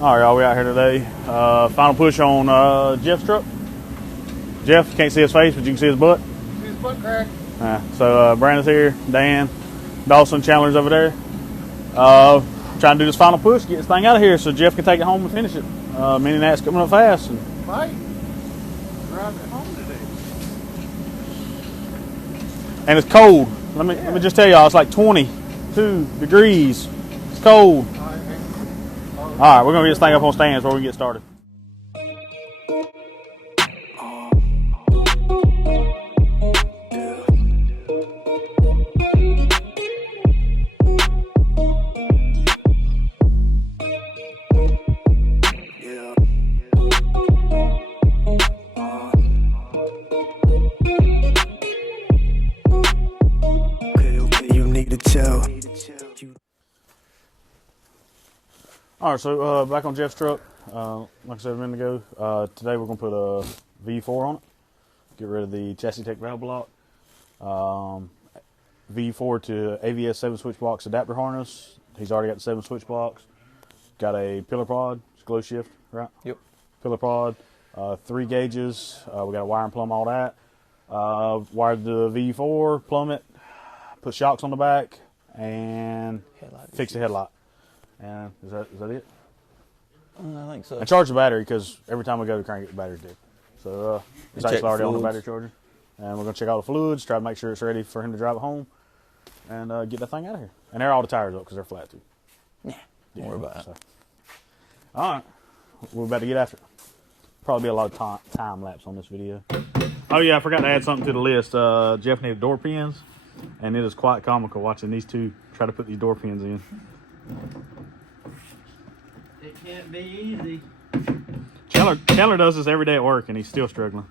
All right, y'all, we out here today. Final push on Jeff's truck. Jeff, you can't see his face, but you can see his butt. See his butt crack. So Brandon's here, Dan, Dawson, Chandler's over there. Trying to do this final push, get this thing out of here so Jeff can take it home and finish it. Mini Nat's coming up fast. Might drive it home today. And it's cold. Let me just tell y'all, it's like 22 degrees. It's cold. All right, we're gonna get this thing up on stands before we get started. All right, so back on Jeff's truck. Like I said a minute ago, today we're going to put a V4 on it. Get rid of the chassis tech valve block. V4 to AVS 7 switch blocks adapter harness. He's already got the 7 switch blocks. Got a pillar prod, it's glow shift, right? Yep. Pillar prod, 3 gauges. We got to wire and plumb all that. Wired the V4, plumb it, put shocks on the back, and fix the headlight. And is that it? I think so. And charge the battery because every time we go to crank it, the battery's dead. So it's actually already on the battery charger. And we're going to check all the fluids, try to make sure it's ready for him to drive it home, and get that thing out of here. And air all the tires up because they're flat too. Yeah, don't worry about so. that. All right, we're about to get after it. Probably be a lot of time lapse on this video. Oh yeah, I forgot to add something to the list. Jeff needed door pins, and it is quite comical watching these two try to put these door pins in. It can't be easy. Chandler does this every day at work, and he's still struggling.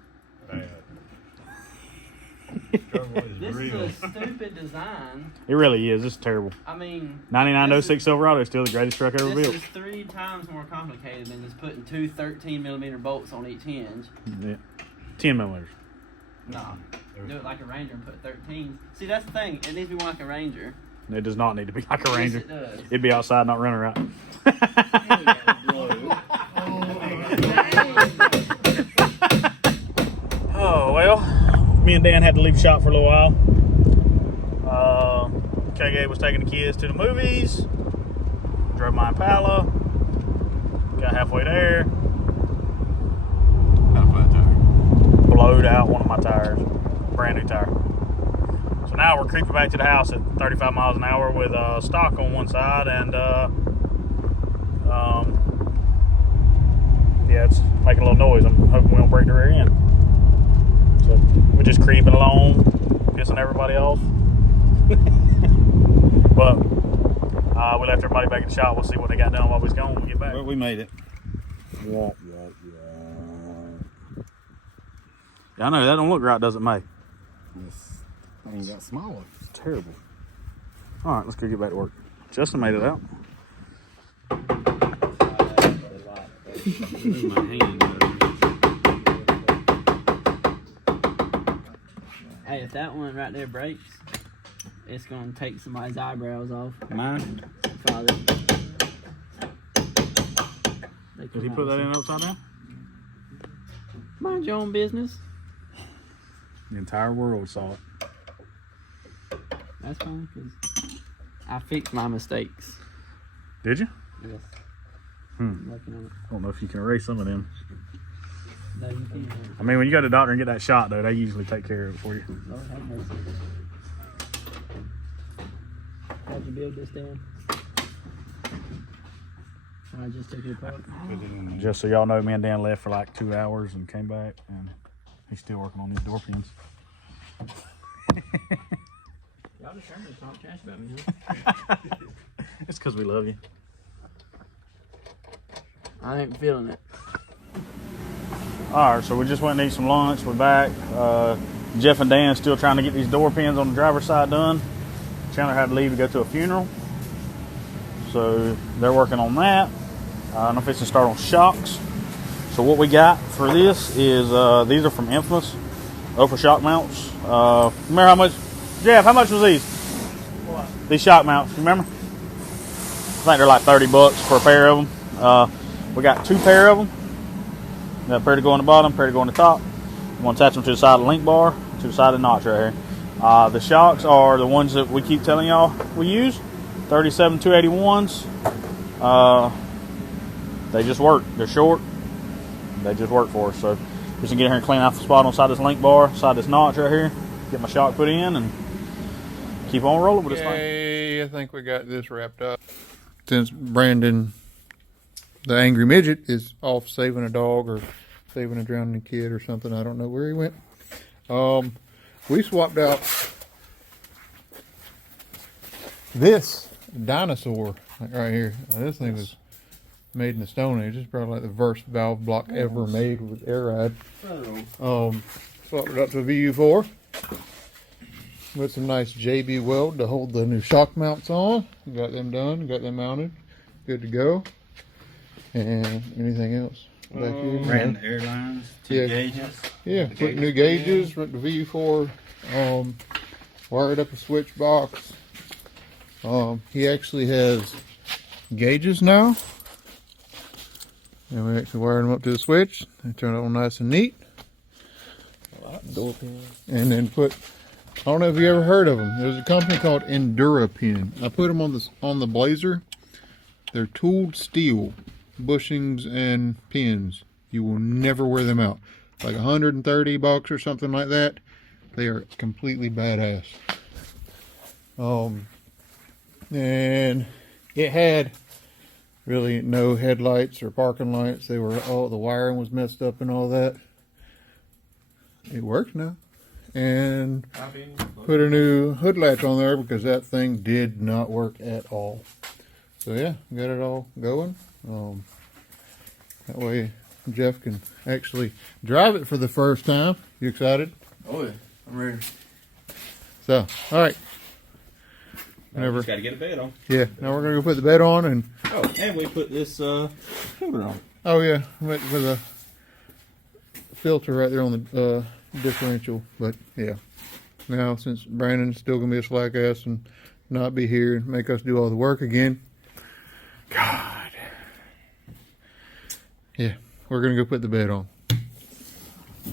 This is a stupid design. It really is. This is terrible. I mean, 9906 Silverado is still the greatest truck ever built. This is 3 times more complicated than just putting 2 13mm bolts on each hinge. Yeah. 10 millimeters. Nah, do it like a Ranger and put 13. See, that's the thing. It needs to be more like a Ranger. It does not need to be like a Ranger. Yes, it does. It'd be outside, not running right. Oh, well, me and Dan had to leave the shop for a little while. KG was taking the kids to the movies. Drove my Impala. Got halfway there. Had a flat tire. Blowed out one of my tires. Brand new tire. So now we're creeping back to the house at 35 miles an hour with stock on one side and yeah, it's making a little noise. I'm hoping we don't break the rear end. So we're just creeping along, pissing everybody off. But we left everybody back in the shop. We'll see what they got done while we was gone when we get back. Well, we made it. Yeah, I know that don't look right, does it, May? This thing got smaller. It's terrible. All right, let's go get back to work. Justin made it out. My hand. Hey, if that one right there breaks, it's gonna take somebody's eyebrows off. Mine? Father. Did he put that in upside down? Mind your own business. The entire world saw it. That's fine, because I fixed my mistakes. Did you? Yes. I'm working on it. I don't know if you can erase some of them. No, you can't. I mean, when you go to the doctor and get that shot, though, they usually take care of it for you. Lord have mercy. How'd you build this, Dan? I just took it apart. Just so y'all know, me and Dan left for like 2 hours and came back, and he's still working on these door pins. Y'all just trying to talk trash about me, huh? It's because we love you. I ain't feeling it. All right, so we just went and ate some lunch. We're back. Jeff and Dan still trying to get these door pins on the driver's side done. Chandler had to leave to go to a funeral, so they're working on that. I'm fixing to start on shocks. So what we got for this is these are from Infamous. For shock mounts. Remember how much? Jeff, how much was these? What? These shock mounts. Remember? I think they're like $30 for a pair of them. We got 2 pair of them. Got a pair to go on the bottom, pair to go on the top. I'm going to attach them to the side of the link bar, to the side of the notch right here. The shocks are the ones that we keep telling y'all we use. 37 281s. They just work. They're short. They just work for us. So just gonna get here and clean out the spot on the side of this link bar, side of this notch right here. Get my shock put in and keep on rolling with this thing. Yay, I think we got this wrapped up. Since Brandon, the angry midget, is off saving a dog or saving a drowning kid or something, I don't know where he went. We swapped out this dinosaur right here. Now, this thing was made in the Stone Age. It's probably like the worst valve block ever made with air ride. Swapped it up to a VU4 with some nice JB weld to hold the new shock mounts on. Got them done, got them mounted, good to go. And anything else back here? Ran the airlines, 2 gauges. Yeah, put new gauges, went to VU4, wired up a switch box. He actually has gauges now. And we actually wired them up to the switch. They turn it on nice and neat. And then put, I don't know if you ever heard of them. There's a company called EnduraPin. I put them on the Blazer. They're tooled steel bushings and pins. You will never wear them out. Like $130 or something like that. They are completely badass. And it had really no headlights or parking lights. They were all, the wiring was messed up and all that. It works now. And put a new hood latch on there because that thing did not work at all. So yeah, got it all going. That way Jeff can actually drive it for the first time. You excited? Oh yeah, I'm ready. So, all right. Just got to get a bed on. Yeah, now we're gonna go put the bed on and. Oh, and we put this filter on. Oh yeah, with a filter right there on the differential. But yeah, now since Brandon's still gonna be a slack ass and not be here and make us do all the work again. God. Yeah, we're gonna go put the bed on.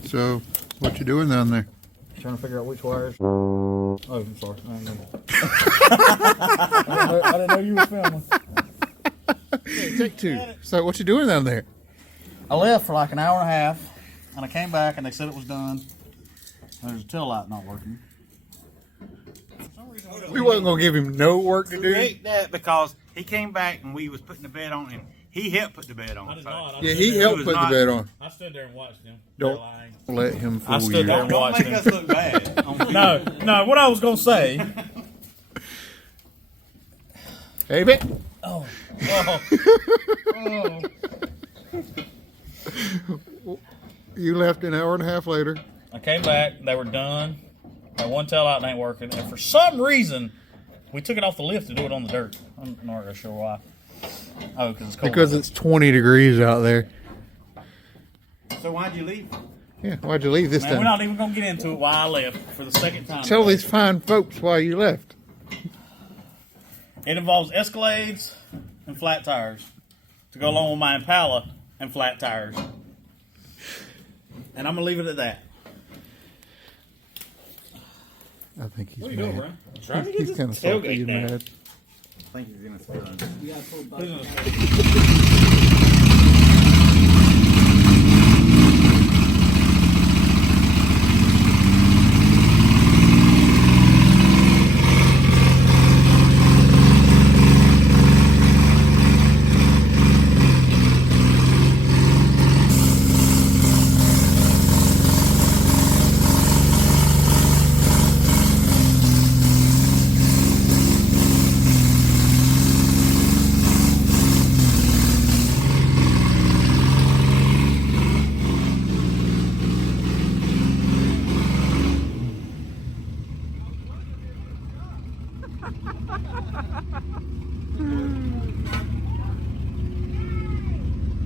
So, what you doing down there? Trying to figure out which wires. Oh, I'm sorry. I didn't know you were filming. Yeah, take 2. So, what you doing down there? I left for like an hour and a half, and I came back, and they said it was done. There's a tail light not working. We wasn't gonna give him no work to do. Hate that because he came back and we was putting the bed on and he helped put the bed on. Yeah, he helped put the bed on. I stood there and watched him. Don't let him fool I stood you. there and Don't watched make him. us look bad. No, what I was going to say. Hey, Vic. Oh. You left an hour and a half later. I came back, they were done. That one tail light ain't working. And for some reason, we took it off the lift to do it on the dirt. I'm not really sure why. Oh, because it's cold. Because it's 20 degrees out there. So why'd you leave? Yeah, why'd you leave this Man, we're time? not even going to get into it why I left for the second time. Tell these fine folks why you left. It involves Escalades and flat tires to go along with my Impala and flat tires. And I'm going to leave it at that. I think he's What are you mad. doing, bro? Trying to get He's this kind of salty tailgate and down. mad. I think he's gonna spill it.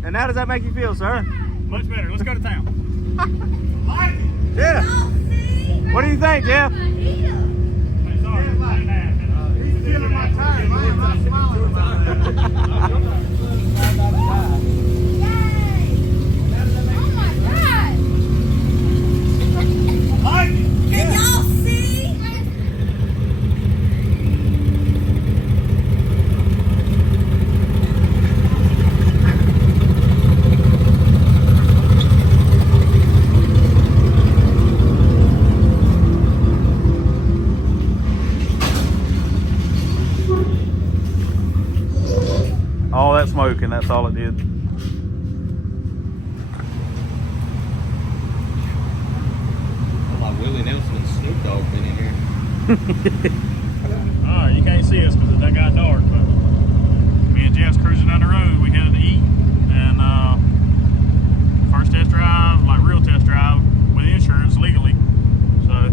And how does that make you feel, sir? Much better. Let's go to town. Yeah. What do you think, Jeff? He's killing my time. I am not smiling about that. smoke, and that's all it did. Like Willie Nelson and Snoop Dogg been in here. You can't see us because that got dark, but me and Jeff's cruising down the road. We headed to eat, and first test drive, like real test drive with insurance legally. So,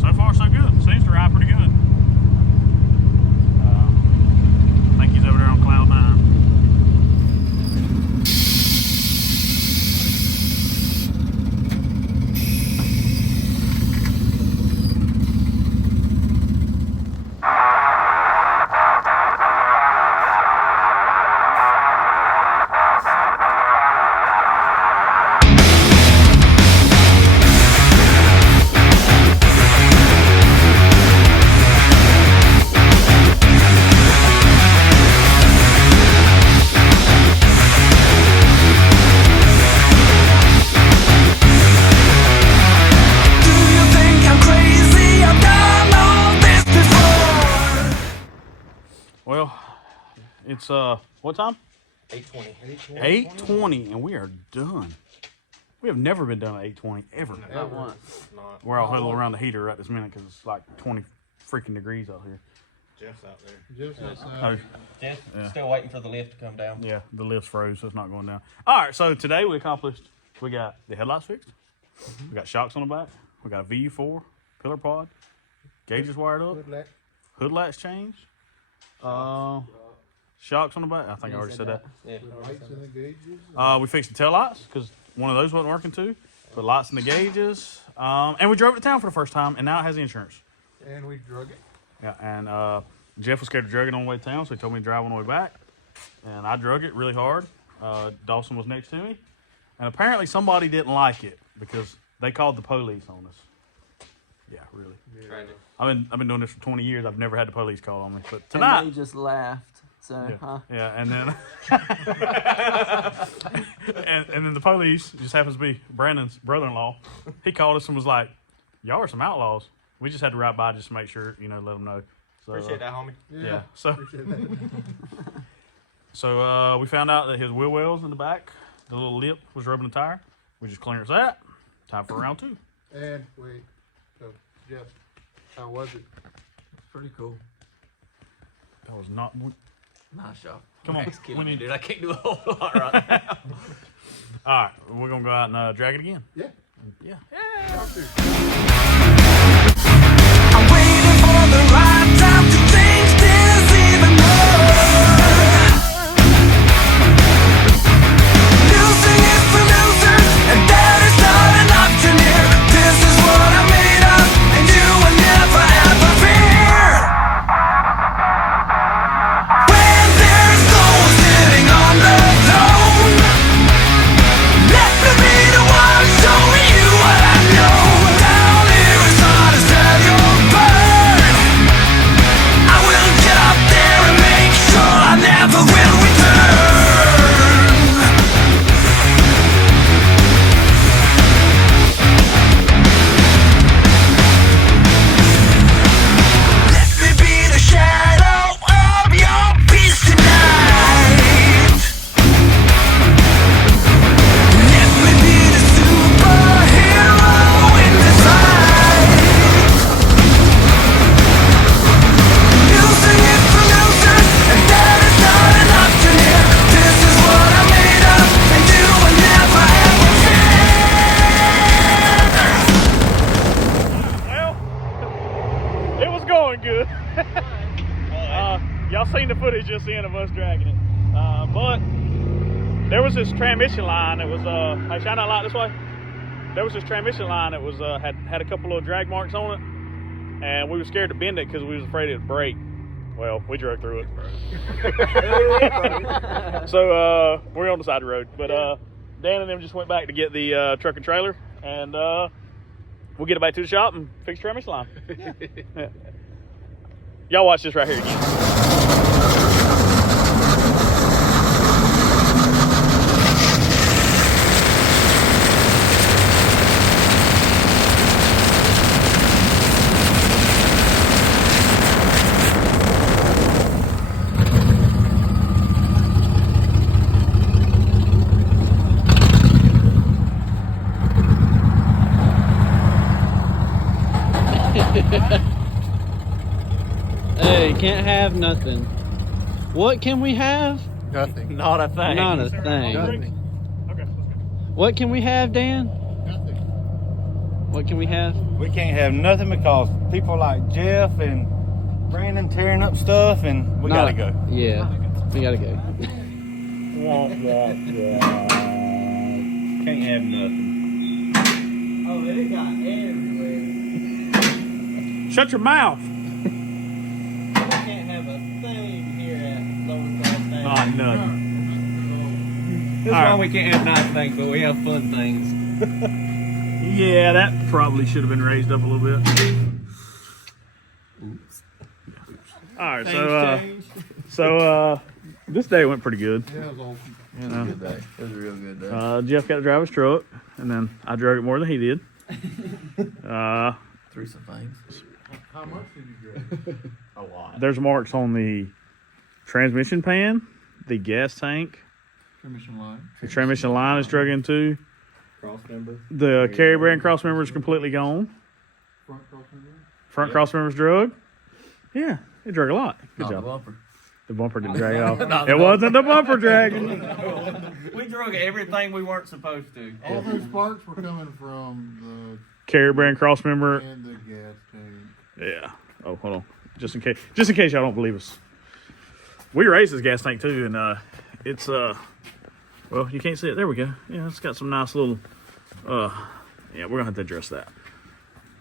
so far so good. Seems to ride pretty good. I think he's over there on cloud 9. Well, it's what time? 8:20. 8:20, and we are done. We have never been done at 8:20 ever. Not once. We're all huddled around the heater right this minute because it's like 20 freaking degrees out here. Jeff's out there. Just outside. Just Yeah. still waiting for the lift to come down. Yeah, the lift's froze, so it's not going down. All right, so today we accomplished. We got the headlights fixed. We got shocks on the back. We got a VU4 pillar pod. Gauges wired up. Hood latch changed. Shocks on the back. I think I already said that. Yeah. Lights in the gauges. We fixed the tail lights because one of those wasn't working too. Put lights in the gauges. And we drove it to town for the first time, and now it has insurance. And we drug it. Yeah, and Jeff was scared to drug it on the way to town, so he told me to drive on the way back. And I drug it really hard. Dawson was next to me. And apparently somebody didn't like it because they called the police on us. Yeah, really. Tragic. I've been doing this for 20 years. I've never had the police call on me. But And tonight... they just laughed. So, Yeah, huh? yeah, and then and then the police just happens to be Brandon's brother-in-law. He called us and was like, "Y'all are some outlaws." We just had to ride by just to make sure, let them know. So, Appreciate that, homie. Yeah. So Appreciate that. so we found out that his wheel wells in the back, the little lip was rubbing the tire. We just cleared that. Time for round 2. And wait, so Jeff, how was it? Pretty cool. That was not. Nice shot. Come on, Thanks, we need. dude. I can't do a whole lot right now. All right, we're gonna go out and drag it again. Yeah. Yeah. I'm waiting for the right time to change this even more. Losing is for losers, and that is not an option here. This is what I'm made of, and you will never ever fear. When there's no one sitting on the throne, let me be the one showing you what I know. Down here is hard as hell, you'll burn. I will get up there and make sure I never will return. Let me be the shadow of your peace tonight. Let me be the superhero in this fight. Losing is for losers, and that is not an option here. This is what I'm made of, and you will never ever fear. Well, it was going good. Y'all seen the footage just then of us dragging it. But there was this transmission line that was, hey, shine that light this way. There was this transmission line that was, had a couple of drag marks on it. And we were scared to bend it because we was afraid it would break. Well, we drove through it. So, we're on the side of the road. But Dan and them just went back to get the truck and trailer. And we'll get it back to the shop and fix the transmission line. Yeah. Y'all watch this right here again. Hey, can't have nothing. What can we have? Nothing. Not a thing. Not a thing. Nothing. Okay, let's go. What can we have, Dan? Nothing. What can we have? We can't have nothing because people like Jeff and Brandon tearing up stuff, and we gotta go. Yeah, we gotta go. Can't have nothing. Oh, it got everywhere. Shut your mouth. We can't have a thing here at Lower Class Day. Not nothing. That's All why right. we can't have nice things, but we have fun things. Yeah, that probably should have been raised up a little bit. All right, so this day went pretty good. Yeah, it was awesome. It was a good day. It was a real good day. Jeff got to drive his truck, and then I drove it more than he did. Through some things. How much did you drive? A lot. There's marks on the transmission pan, the gas tank, Transmission line. the transmission line is drug into. Cross member. The carry brand cross member is completely gone. Front crossing. Front cross member's drug. Yeah, it drug a lot. Good Not job. the bumper. The bumper didn't drag it off. It wasn't the bumper dragging. We drug everything we weren't supposed to. All those sparks were coming from Carry brand cross the member. and the gas tank. Yeah. Oh, hold on. Just in case y'all don't believe us. We raised this gas tank too, and it's well, you can't see it. There we go. Yeah, it's got some nice little yeah, we're gonna have to address that.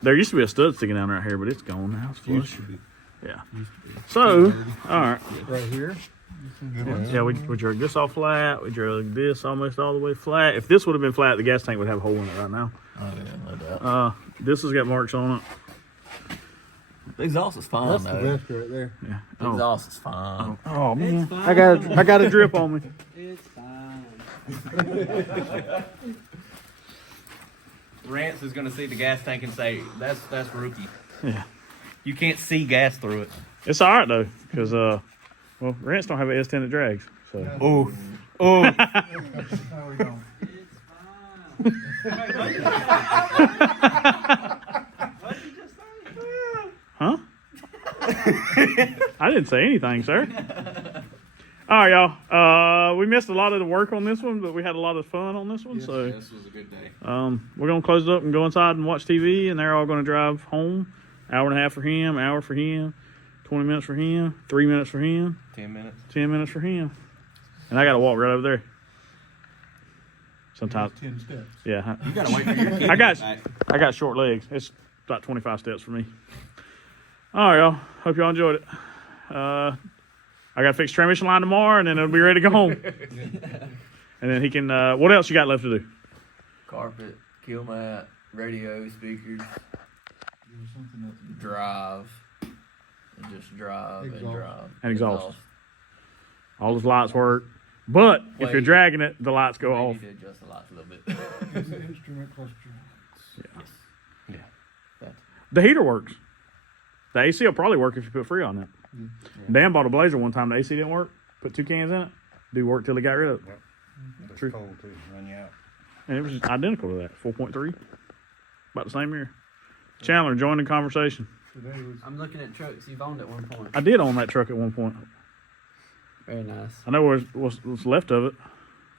There used to be a stud sticking down right here, but it's gone now. It's flush. Yeah. So, all right. Right here. Yeah, we drug this all flat. We drug this almost all the way flat. If this would have been flat, the gas tank would have a hole in it right now. Oh yeah, no doubt. This has got marks on it. The exhaust is fine That's the though. best right there. Yeah. The exhaust is fine. Oh man, I got a drip on me. It's fine. Rance is gonna see the gas tank and say, "That's rookie." Yeah. You can't see gas through it. It's all right though, because well, Rants don't have an S10 that drags. So. Oh, How we going? it's fine. Huh? I didn't say anything, sir. All right, y'all. We missed a lot of the work on this one, but we had a lot of fun on this one. So This was a good day. we're gonna close it up and go inside and watch TV, and they're all gonna drive home. Hour and a half for him, hour for him, 20 minutes for him, 3 minutes for him, 10 minutes. 10 minutes for him, and I gotta walk right over there. Sometimes, 10 steps. yeah. You gotta wait for your kid I got to get back. I got short legs. It's about 25 steps for me. All right, y'all. Hope y'all enjoyed it. I got to fix transmission line tomorrow, and then it'll be ready to go home. And then he can. What else you got left to do? Carpet, kill mat, radio, speakers, drive, and just drive Exhaust. and drive. And exhaust. All those lights work, but if you're Wait. dragging it, the lights go Maybe off. to adjust the lights a little bit. It's an instrument cluster. The heater works. The AC will probably work if you put Freon in it. Dan bought a Blazer one time. The AC didn't work. Put 2 cans in it. Do work till he got rid of it. It's True. cold too. Run you out. And it was identical to that. 4.3. About the same year. Chandler, join the conversation. Today was I'm looking at trucks you've owned at one point. I did own that truck at one point. Very nice. I know what's left of it.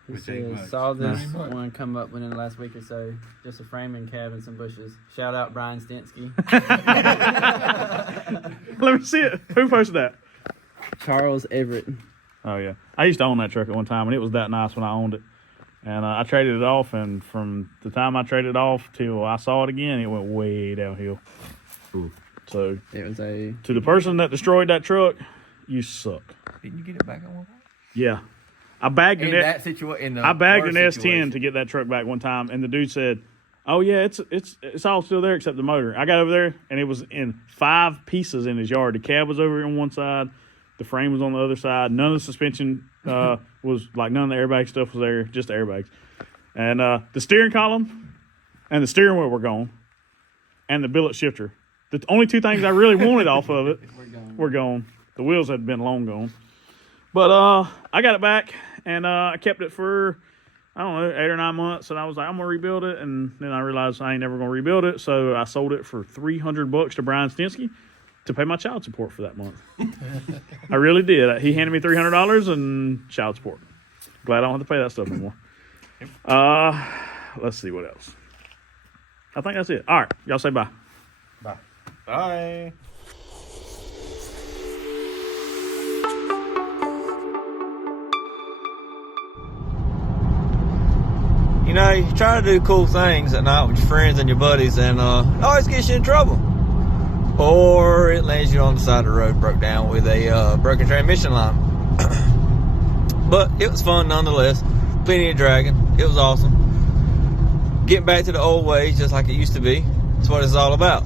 Which ain't much. Saw this Not much. one come up within the last week or so. Just a framing cab and some bushes. Shout out Brian Stensky. Let me see it. Who posted that? Charles Everett. Oh, yeah. I used to own that truck at one time, and it was that nice when I owned it. And I traded it off, and from the time I traded it off till I saw it again, it went way downhill. So, It was a to the person that destroyed that truck, you suck. Didn't you get it back at one point? Yeah. I bagged In an that situation, I bagged an S10 to get that truck back one time, and the dude said, "Oh yeah, it's all still there except the motor." I got over there, and it was in 5 pieces in his yard. The cab was over on one side, the frame was on the other side. None of the suspension was like none of the airbag stuff was there, just the airbags. And the steering column and the steering wheel were gone, and the billet shifter. The only 2 things I really wanted off of it were gone. The wheels had been long gone. But I got it back, and I kept it for I don't know, 8 or 9 months, and I was like, I'm gonna rebuild it, and then I realized I ain't never gonna rebuild it, so I sold it for $300 to Brian Stinsky to pay my child support for that month. I really did. He handed me $300 and child support. Glad I don't have to pay that stuff anymore. Let's see what else. I think that's it. All right, y'all say bye. Bye. You know, you try to do cool things at night with your friends and your buddies, and it always gets you in trouble. Or it lands you on the side of the road, broke down with a broken transmission line. But it was fun nonetheless. Plenty of dragging. It was awesome. Getting back to the old ways, just like it used to be. That's what it's all about.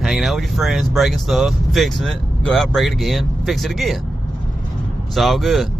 Hanging out with your friends, breaking stuff, fixing it, go out, break it again, fix it again. It's all good.